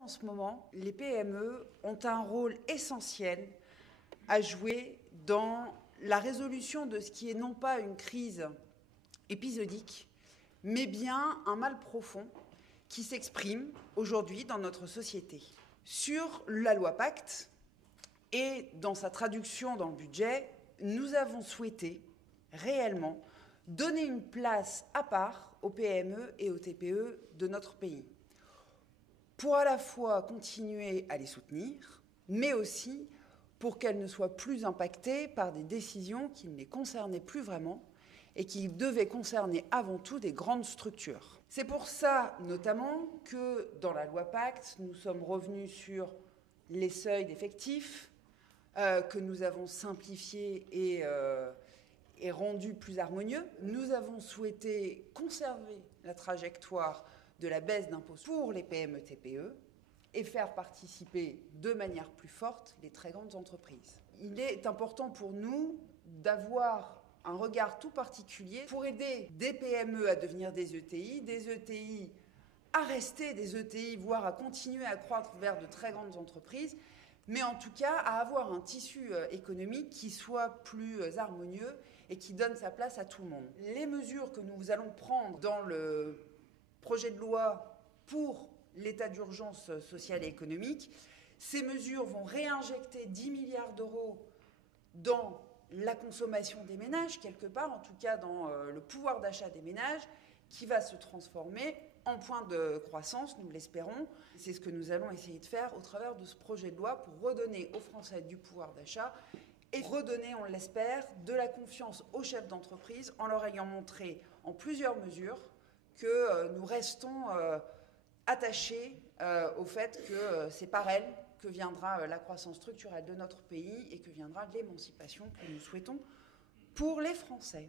En ce moment, les PME ont un rôle essentiel à jouer dans la résolution de ce qui est non pas une crise épisodique, mais bien un mal profond qui s'exprime aujourd'hui dans notre société. Sur la loi Pacte et dans sa traduction dans le budget, nous avons souhaité réellement donner une place à part aux PME et aux TPE de notre pays, pour à la fois continuer à les soutenir, mais aussi pour qu'elles ne soient plus impactées par des décisions qui ne les concernaient plus vraiment et qui devaient concerner avant tout des grandes structures. C'est pour ça, notamment, que dans la loi Pacte, nous sommes revenus sur les seuils d'effectifs, que nous avons simplifiés et rendus plus harmonieux. Nous avons souhaité conserver la trajectoire de la baisse d'impôts pour les PME-TPE et faire participer de manière plus forte les très grandes entreprises. Il est important pour nous d'avoir un regard tout particulier pour aider des PME à devenir des ETI à rester des ETI, voire à continuer à croître vers de très grandes entreprises, mais en tout cas à avoir un tissu économique qui soit plus harmonieux et qui donne sa place à tout le monde. Les mesures que nous allons prendre dans le projet de loi pour l'état d'urgence sociale et économique, ces mesures vont réinjecter 10 milliards d'euros dans la consommation des ménages, quelque part, en tout cas dans le pouvoir d'achat des ménages, qui va se transformer en point de croissance, nous l'espérons. C'est ce que nous allons essayer de faire au travers de ce projet de loi pour redonner aux Français du pouvoir d'achat et redonner, on l'espère, de la confiance aux chefs d'entreprise en leur ayant montré en plusieurs mesures que nous restons attachés au fait que c'est par elle que viendra la croissance structurelle de notre pays et que viendra l'émancipation que nous souhaitons pour les Français.